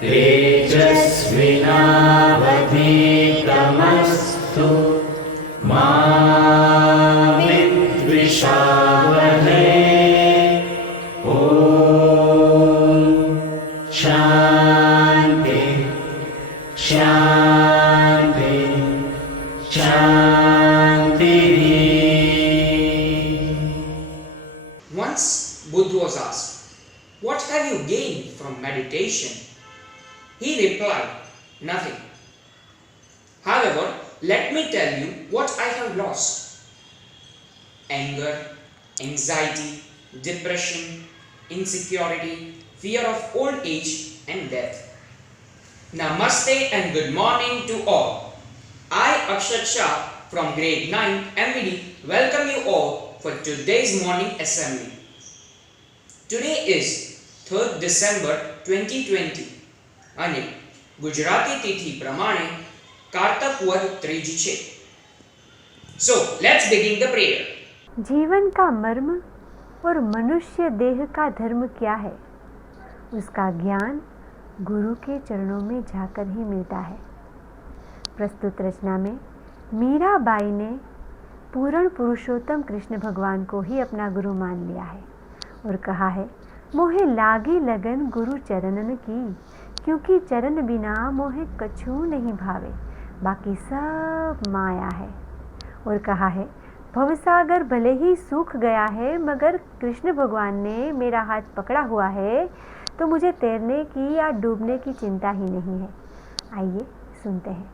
तेजस्विनावधीतमस्तु मा विद्विषावहै। ॐ शान्ति शान्ति शान्तिः। Once Buddha was asked, "What have you gained from meditation?" He replied, "Nothing. However, let me tell you what I have lost. Anger, anxiety, depression, insecurity, fear of old age and death." Namaste and good morning to all. I, Akshat Shah from grade 9 MVD, welcome you all for today's morning assembly. Today is 3rd December 2020 અને ગુજરાતી તિથિ પ્રમાણે કારતક વદ ત્રીજ છે. So let's begin the prayer. जीवन का मर्म और मनुष्य देह का धर्म क्या है, उसका ज्ञान गुरु के चरणों में जाकर ही मिलता है। प्रस्तुत रचना में मीराबाई ने पूर्ण पुरुषोत्तम कृष्ण भगवान को ही अपना गुरु मान लिया है और कहा है, मोहे लागी लगन गुरु चरणन की, क्योंकि चरण बिना मोहे कछु नहीं भावे, बाकी सब माया है। और कहा है, भवसागर भले ही सूख गया है, मगर कृष्ण भगवान ने मेरा हाथ पकड़ा हुआ है, तो मुझे तैरने की या डूबने की चिंता ही नहीं है। आइए सुनते हैं।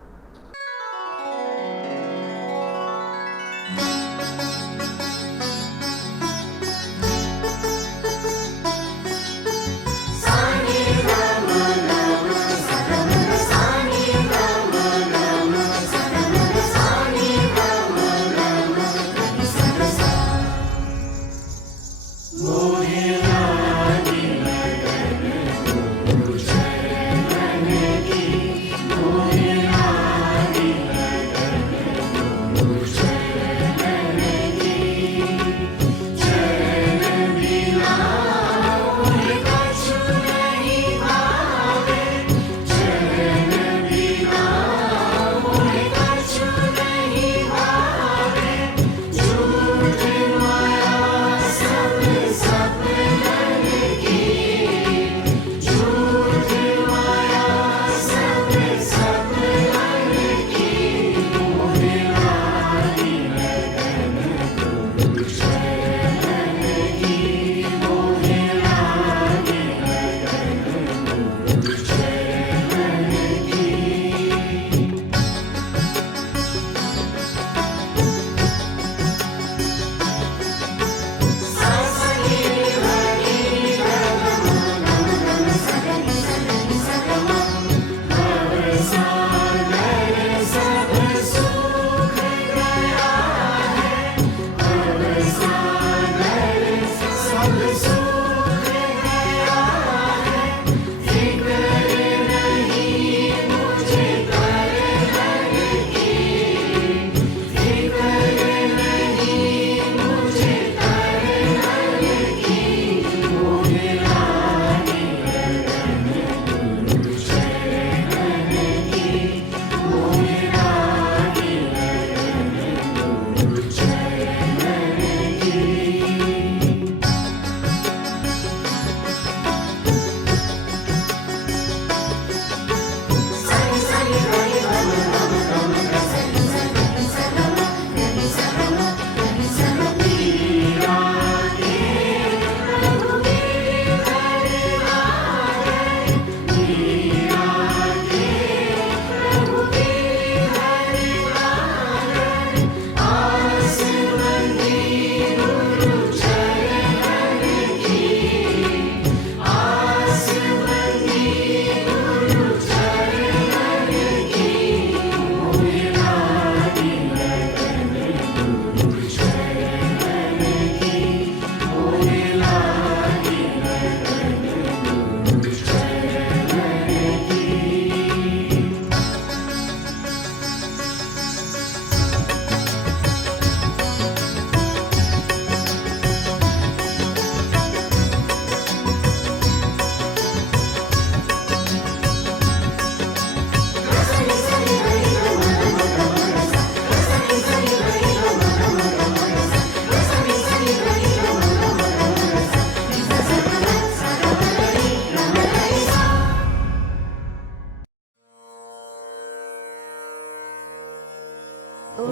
माँ।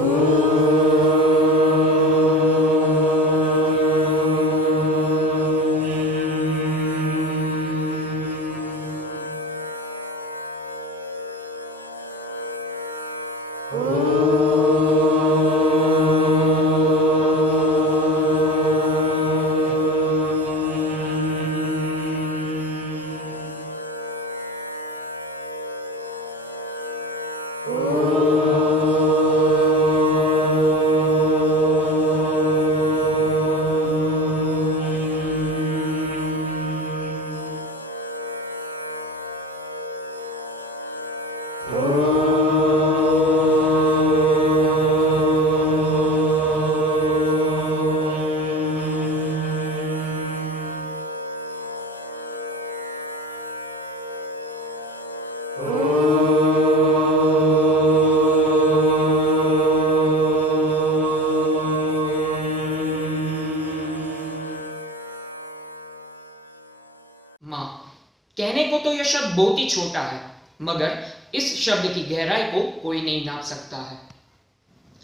कहने को तो यह शब्द बहुत ही छोटा है, मगर इस शब्द की गहराई को कोई नहीं नाप सकता है।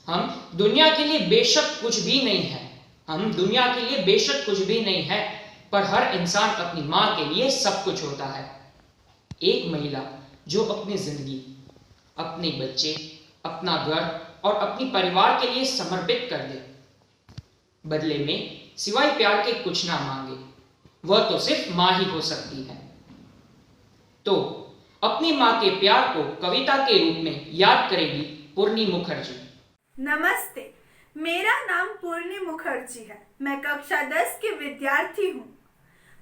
हम दुनिया के लिए बेशक कुछ भी नहीं है, पर हर इंसान अपनी माँ के लिए सब कुछ होता है। एक महिला जो अपनी जिंदगी, अपने बच्चे, अपना घर और अपनी परिवार के लिए समर्पित कर दे, बदले में सिवाय प्यार के कुछ ना मांगे, वह तो सिर्फ माँ ही हो सकती है। तो अपनी माँ के प्यार को कविता के रूप में याद करेगी पूर्णी मुखर्जी। नमस्ते, मेरा नाम पूर्णी मुखर्जी है। मैं कक्षा 10 की विद्यार्थी हूँ।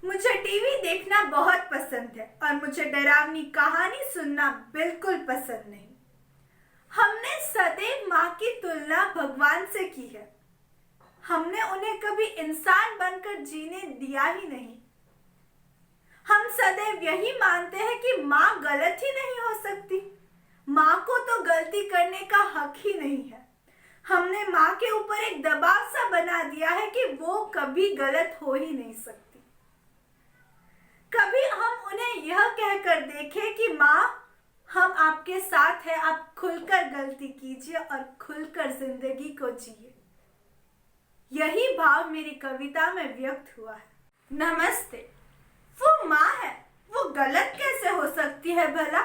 मुझे टीवी देखना बहुत पसंद है और मुझे डरावनी कहानी सुनना बिल्कुल पसंद नहीं। हमने सदैव माँ की तुलना भगवान से की है। हमने उन्हें कभी इंसान बनकर जीने दिया ही नहीं। हम सदैव यही मानते हैं कि माँ गलत ही नहीं हो सकती। माँ को तो गलती करने का हक ही नहीं है। हमने माँ के ऊपर एक दबाव सा बना दिया है कि वो कभी गलत हो ही नहीं सकती। कभी हम उन्हें यह कहकर देखें कि माँ, हम आपके साथ हैं, आप खुलकर गलती कीजिए और खुलकर जिंदगी को जिए। यही भाव मेरी कविता में व्यक्त हुआ है। नमस्ते, वो माँ है, वो गलत कैसे हो सकती है भला?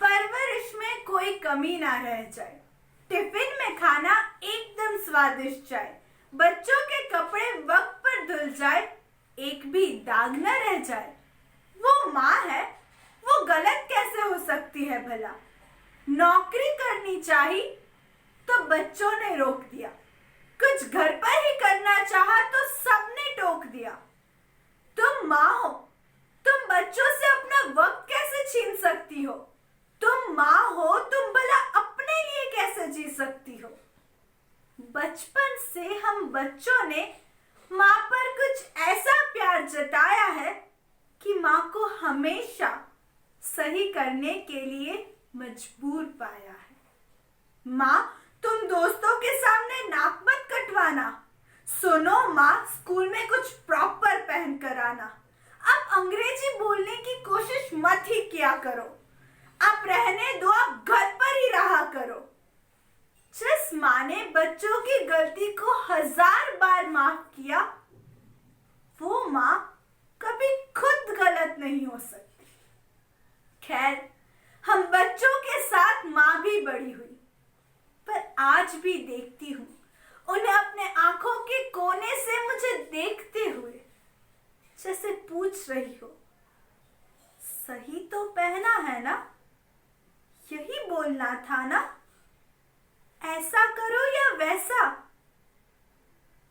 परवरिश में कोई कमी ना रह जाए, टिफिन में खाना एकदम स्वादिष्ट जाए, बच्चों के कपड़े वक्त पर धुल जाए, एक भी दाग न रह जाए। वो माँ है, वो गलत कैसे हो सकती है भला? नौकरी करनी चाहिए तो बच्चों ने रोक दिया, कुछ घर पर ही करना चाहा तो सबने टोक दिया। तुम माँ हो, तुम बच्चों से अपना वक्त कैसे छीन सकती हो? तुम माँ हो, तुम भला अपने लिए कैसे जी सकती हो? बचपन से हम बच्चों ने माँ पर कुछ ऐसा प्यार जताया है कि माँ को हमेशा सही करने के लिए मजबूर पाया है। माँ, तुम दोस्तों के सामने नाक मत कटवाना। सुनो माँ, स्कूल में कुछ प्रॉपर पहन कर आना। अब अंग्रेजी बोलने की कोशिश मत ही किया करो। अब रहने दो, अब घर पर ही रहा करो। जिस माँ ने बच्चों की गलती को 1000 बार माफ किया, वो माँ कभी खुद गलत नहीं हो सकती। खैर, हम बच्चों के साथ माँ भी बड़ी हुई, पर आज भी देखती हूँ उन्हें अपने आंखों के कोने से मुझे देखते हुए, जैसे पूछ रही हो, सही तो पहना है ना? यही बोलना था ना? ऐसा करो या वैसा?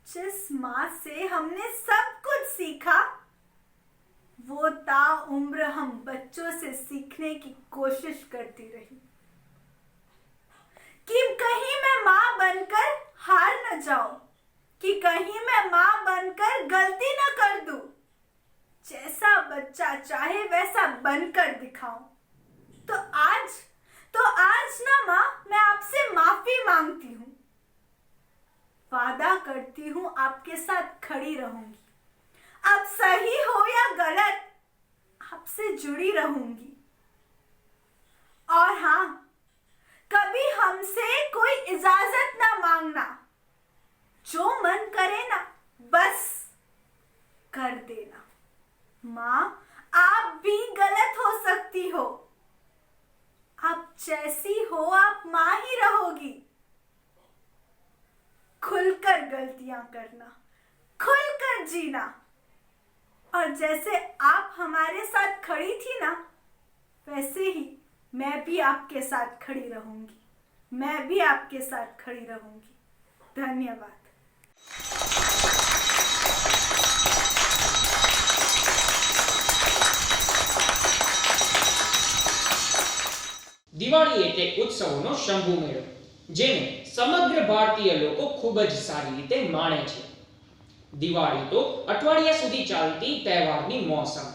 जिस माँ से हमने सब कुछ सीखा, वो ताउम्र हम बच्चों से सीखने की कोशिश करती रही कि कहीं मैं माँ बनकर हार न जाऊं, कि कहीं मैं माँ बनकर गलती न कर दूं। जैसा बच्चा चाहे वैसा बनकर दिखाऊं। तो आज ना माँ, मैं आपसे माफी मांगती हूँ। वादा करती हूँ आपके साथ खड़ी रहूंगी। अब सही हो या गलत, आपसे जुड़ी रहूंगी। और हाँ, कभी हमसे कोई इजाजत आप माँ ही रहोगी। खुलकर गलतियां करना, खुलकर जीना, और जैसे आप हमारे साथ खड़ी थी ना, वैसे ही मैं भी आपके साथ खड़ी रहूंगी। मैं भी आपके साथ खड़ी रहूंगी। धन्यवाद। દિવાળી એટલે ઉત્સવોનો શંભુ મેળો, જેને સમગ્ર ભારતીય લોકો ખૂબ જ સારી રીતે માણે છે. દિવાળી તો અઠવાડિયા સુધી ચાલતી તહેવારની મોસમ.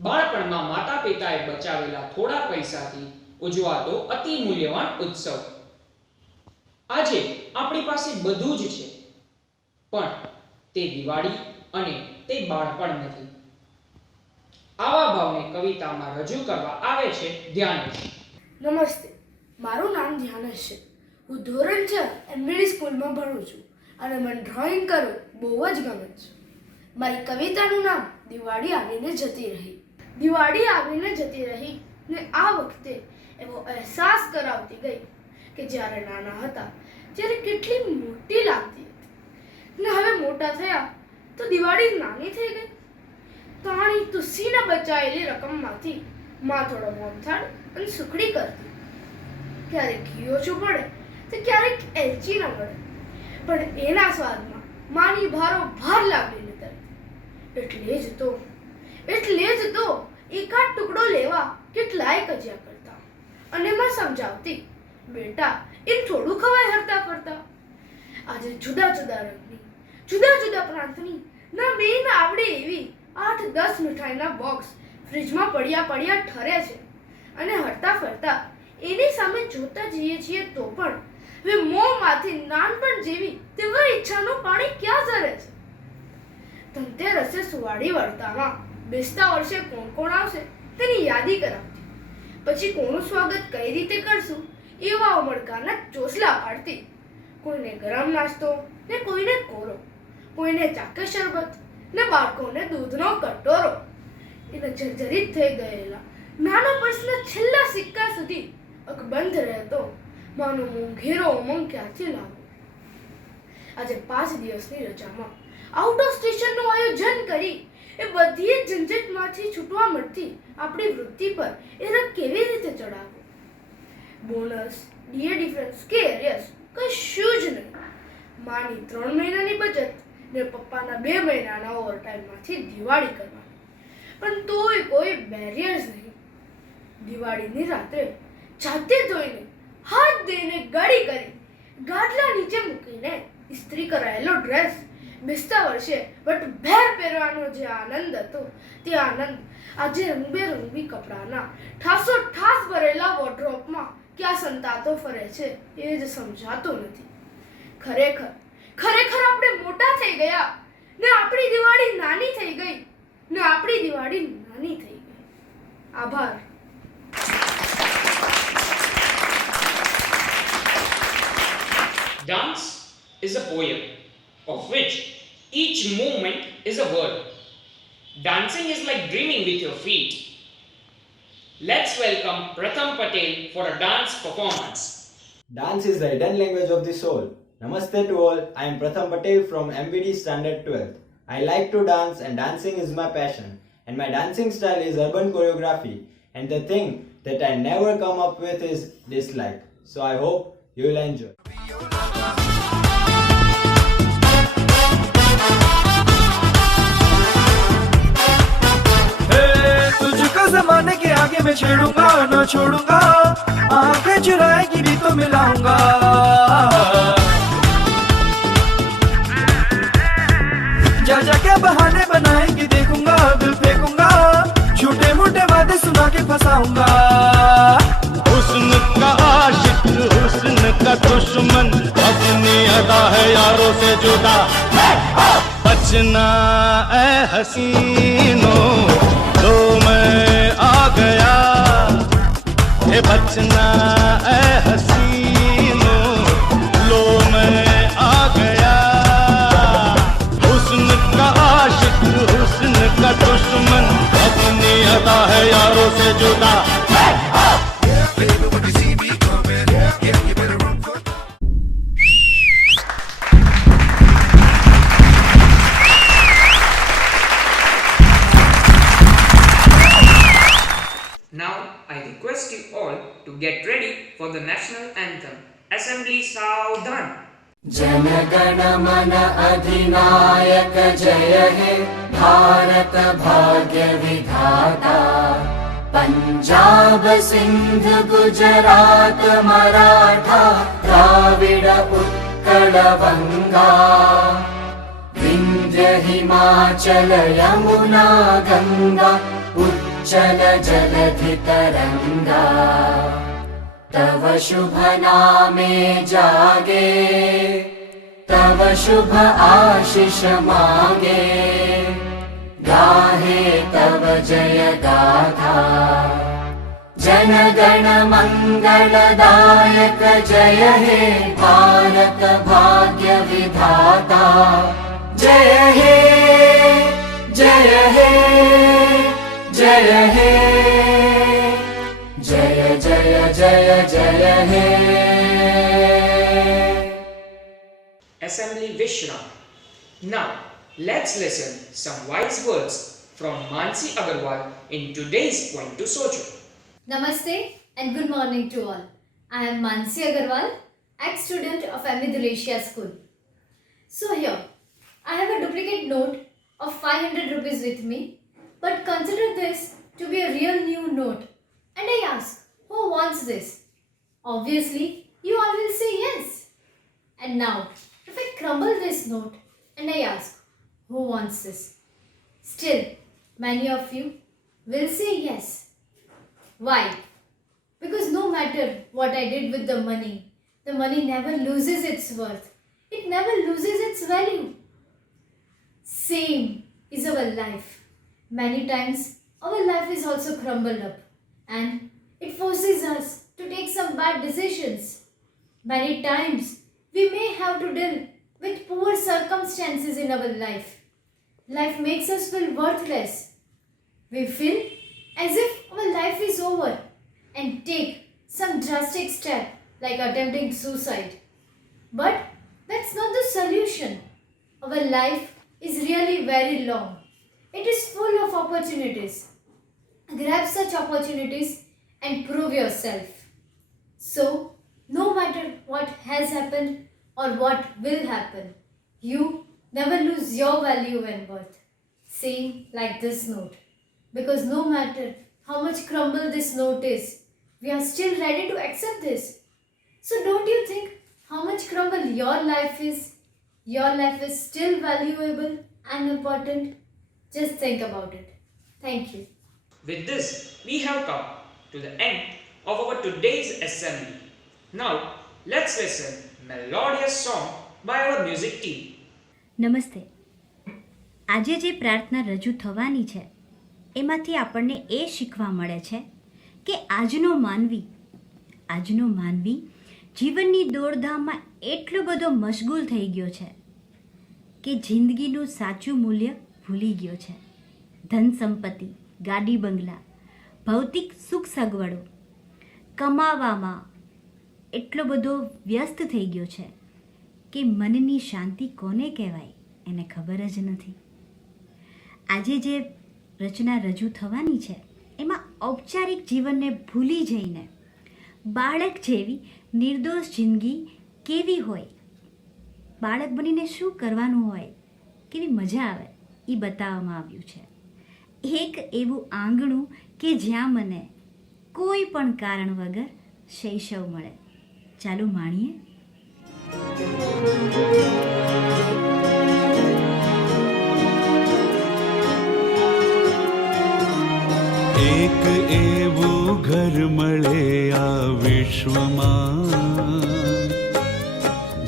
બાળપણમાં માતા પિતાએ બચાવેલા થોડા પૈસાથી ઉજવાતો અતિ મૂલ્યવાન ઉત્સવ. આજે આપણી પાસે બધું જ છે, પણ તે દિવાળી અને તે બાળપણ નથી. આવા ભાવને કવિતામાં રજૂ કરવા આવે છે ધ્યાનેશ. નમસ્તે, મારું નામ ધ્યાનેશ છે. હું ધોરણ 4 એમબીડી સ્કૂલમાં ભણું છું અને મને ડ્રોઈંગ કરવું બહુ જ ગમે છે. મારી કવિતાનું નામ દિવાળી આવીને જતી રહી. દિવાળી આવીને જતી રહી ને આ વખતે એવો અહેસાસ કરાવતી ગઈ કે જ્યારે નાના હતા ત્યારે કેટલી મોટી લાગતી હતી, ને હવે મોટા થયા તો દિવાળી નાની થઈ ગઈ. તાણી તુસીને બચાવેલી રકમમાંથી માં થોડો મોહનથાળ અને સુખડી કરતી. ક્યારેક ઘી ઓછું પડે તો ક્યારેક એલચી ન મળે, પણ એના સ્વાદમાં માની ભારો ભાર લાગીને તરતી. એટલે જ તો એકાદ ટુકડો લેવા કેટલાય કજિયા કરતા અને માં સમજાવતી, બેટા એમ થોડું ખવાય હરતા ફરતા. આજે જુદા જુદા રંગની, જુદા જુદા પ્રાંતની ના બેન આવડે એવી 8-10 મીઠાઈના બોક્સ ફ્રીજમાં પડ્યા ઠરે છે, અને હરતા ફરતા એની સામે જોતા જઈએ છીએ તો પણ હવે મોંમાંથી નાનપણ જેવી તીવ્ર ઈચ્છાનું પાણી ક્યાં ઝરે છે. ધનતેરસે સુવાડી વળતામાં બેસતા વર્ષે કોણ આવશે તેની યાદી કરાવતી. પછી કોનું સ્વાગત કઈ રીતે કરશું એવા ઉમળકાના ચોસલા પાડતી. કોઈને ગરમ નાસ્તો ને કોઈને કોરો, કોઈને ચાકે શરબત ને બાળકોને દૂધનો કટોરો. એને જર્જરિત થઈ ગયેલા નાના પર્સના છેલ્લા સિક્કા સુધી અકબંધ રહેતો માનો મોંઘેરો ઉમંગ ક્યાંથી લાવો. આજે 5 દિવસની રજામાં આઉટ ઓફ સ્ટેશનનું આયોજન કરી એ બધી ઝંઝટમાંથી છૂટવા મળતી આપણી વૃત્તિ પર એ રંગ કેવી રીતે ચડાવવો. બોનસ, ડીએ ડિફરન્સ કે એરિયસ કશું જ નહીં. માની 3 મહિનાની બચત ને પપ્પાના 2 મહિનાના ઓવરટાઈમમાંથી દિવાળી કરવાની, પણ તોય કોઈ બેરિયર્સ નહીં. દિવાળીની રાત્રે જાતે ધોઈને હાથ દઈને ગળી કરી ગાડલા નીચે મૂકીને ઇસ્ત્રી કરાયેલો ડ્રેસ બેસતા વર્ષે ભેર પહેરવાનો જે આનંદ હતો તે આનંદ આજે રંગબેરંગી કપડાના ઠાસ ભરેલા વોર્ડરોબમાં ક્યાં સંતાતો ફરે છે એ જ સમજાતું નથી. ખરેખર આપણે મોટા થઈ ગયા ને આપણી દિવાળી નાની થઈ ગઈ. આભાર. Dance is a poem of which each movement is a word. Dancing is like dreaming with your feet. Let's welcome Pratham Patel for a dance performance. Dance is the hidden language of the soul. Namaste to all. I am Pratham Patel from MBD Standard 12th. I like to dance and dancing is my passion. And my dancing style is urban choreography. And the thing that I never come up with is dislike. So I hope you will enjoy. तुझको जमाने के आगे मैं छेड़ूंगा न छोड़ूंगा, आंखें चुराएगी भी तो मिलाऊंगा. जा के बहाने बनाएगी देखूंगा, दिल फेंकूंगा, झूठे मूठे वादे सुना के फंसाऊंगा. हुस्न का आशिक हुस्न का दुश्मन, अपनी अदा है यारों से जुदा. बचना ऐ हसीनों, लो मैं आ गया. ये बचना ऐ हसीनों, लो मैं आ गया. हुस्न का आशिक हुस्न का दुश्मन, अपनी अदा है यारों से जुदा. get ready for the national anthem. Assembly सावधान. जनगण मन अधिनायक जय हे भारत भाग्य विधाता पंजाब सिंध गुजरात मराठा द्राविड उत्कल बंगा विंध्य हिमाचल यमुना गंगा उच्चल जलधि तरंगा तव शुभ नामे जागे तव शुभ आशीष मांगे गाहे तव जय गाथा जन गण मंगलदायक जय हे भारत भाग्य विधाता जय हे जय हे जय हे जय जय जय जय हे Assembly Vishram. Now, let's listen some wise words from Mansi Agarwal in today's Point to Socho. Namaste and good morning to all. I am Mansi Agarwal, ex-student of MV Dulacia School. So here, I have a duplicate note of 500 rupees with me, but consider this to be a real new note. And I ask, who wants this? Obviously, you all will say yes. And now, if I crumble this note and I ask, who wants this? Still, many of you will say yes. Why? Because no matter what I did with the money never loses its worth. It never loses its value. Same is our life. Many times, our life is also crumbled up and it forces us to take some bad decisions. Many times, we may have to deal with poor circumstances in our life. Life makes us feel worthless. We feel as if our life is over and take some drastic step like attempting suicide. But that's not the solution. Our life is really very long. It is full of opportunities. Grab such opportunities and prove yourself. So, no matter what has happened or what will happen, you never lose your value and worth. Same like this note. Because no matter how much crumble this note is, we are still ready to accept this. So don't you think how much crumble your life is? Your life is still valuable and important. Just think about it. Thank you. With this, we have come to the end of our today's assembly. Now, let's listen melodious song by our music team. નમસ્તે. આજે જે પ્રાર્થના રજૂ થવાની છે એમાંથી આપણને એ શીખવા મળે છે કે આજનો માનવી જીવનની દોડધામમાં એટલો બધો મશગુલ થઈ ગયો છે કે જિંદગીનું સાચું મૂલ્ય ભૂલી ગયો છે. ધન સંપત્તિ, ગાડી બંગલા, ભૌતિક સુખ સગવડો કમાવામાં એટલો બધો વ્યસ્ત થઈ ગયો છે કે મનની શાંતિ કોને કહેવાય એને ખબર જ નથી. આજે જે રચના રજૂ થવાની છે એમાં ઔપચારિક જીવનને ભૂલી જઈને બાળક જેવી નિર્દોષ જિંદગી કેવી હોય, બાળક બનીને શું કરવાનું હોય, કેવી મજા આવે એ બતાવવામાં આવ્યું છે. એક એવું આંગણું કે જ્યાં મને કોઈ પણ કારણ વગર શૈશવ મળે. ચાલો માણીએ. એક એવું ઘર મળે આ વિશ્વમાં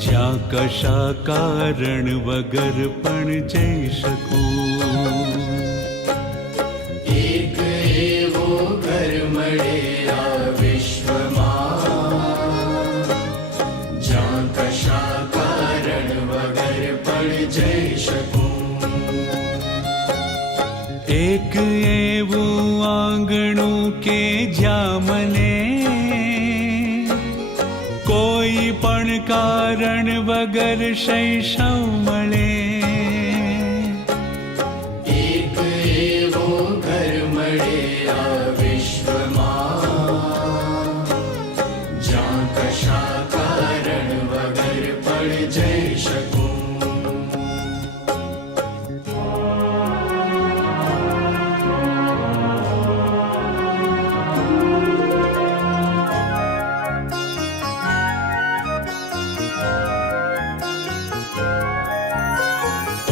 જ્યાં કશા કારણ વગર પણ જઈ શકું. एक एवो घर मळे आ विश्वમાં જ્યાં કશા કારણ વગર પણ જઈ શકું. એક એવું આંગણું કે જ્યાં મને કોઈ પણ કારણ વગર શૈશવ મળે. એક એવો ઘર મળે આ વિશ્વમાં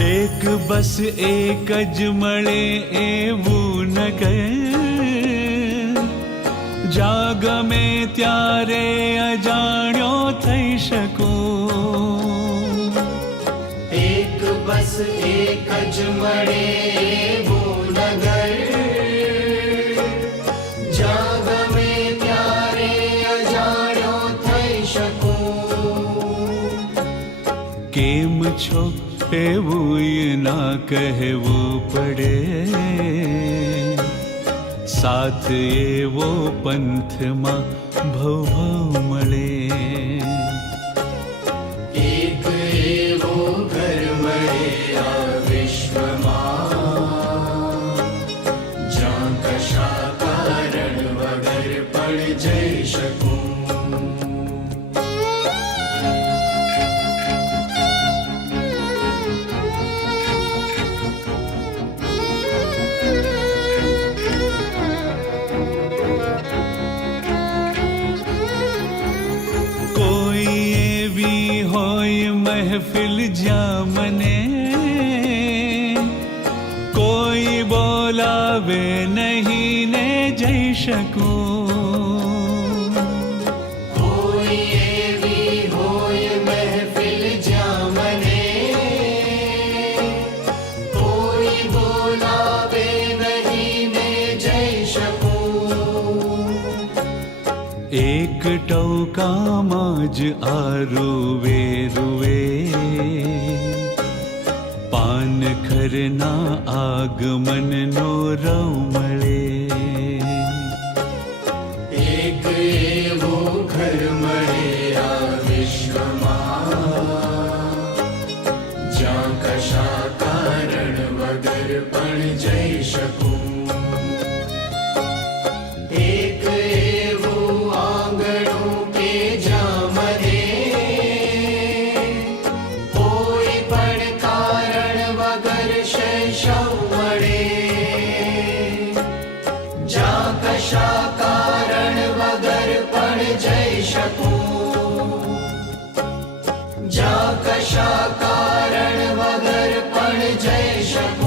એક બસ એક જ મળે એવું નગર જ્યાં ગમે ત્યારે અજાણ્યો થઈ શકું એક બસ એક જ મળે એવું નગર જ્યાં ગમે ત્યારે અજાણ્યો થઈ શકું કેમ છો એવું ના કહેવું પડે સાથ એવો પંથમાં ભવ મળે એક એવો ઘર મળે આ વિશ્વમાં જ્યાં કશા કારણ વગર પણ જઈ શકું મહેફિલ જ્યાં મને કોઈ બોલાવે નહીં ને જઈ શકું કોઈ એવી હોય મહેફિલ જ્યાં મને કોઈ બોલાવે નહીં ને જઈ શકું એક ટોકામાં જ આ રૂવે રૂવે પાનખરના આગમનનો રવ મળે એક એવું ઘર મળે આ વિશ્વમાં જ્યાં કશા કારણ વગર પણ જઈ શકું એક એવું આંગણું કે જ્યાં મને કોઈ પણ કારણ વગર શૈશવ મળે જ્યાં કશા કારણ વગર પણ જઈ શકું જ્યાં કશા કારણ વગર પણ જઈ શકું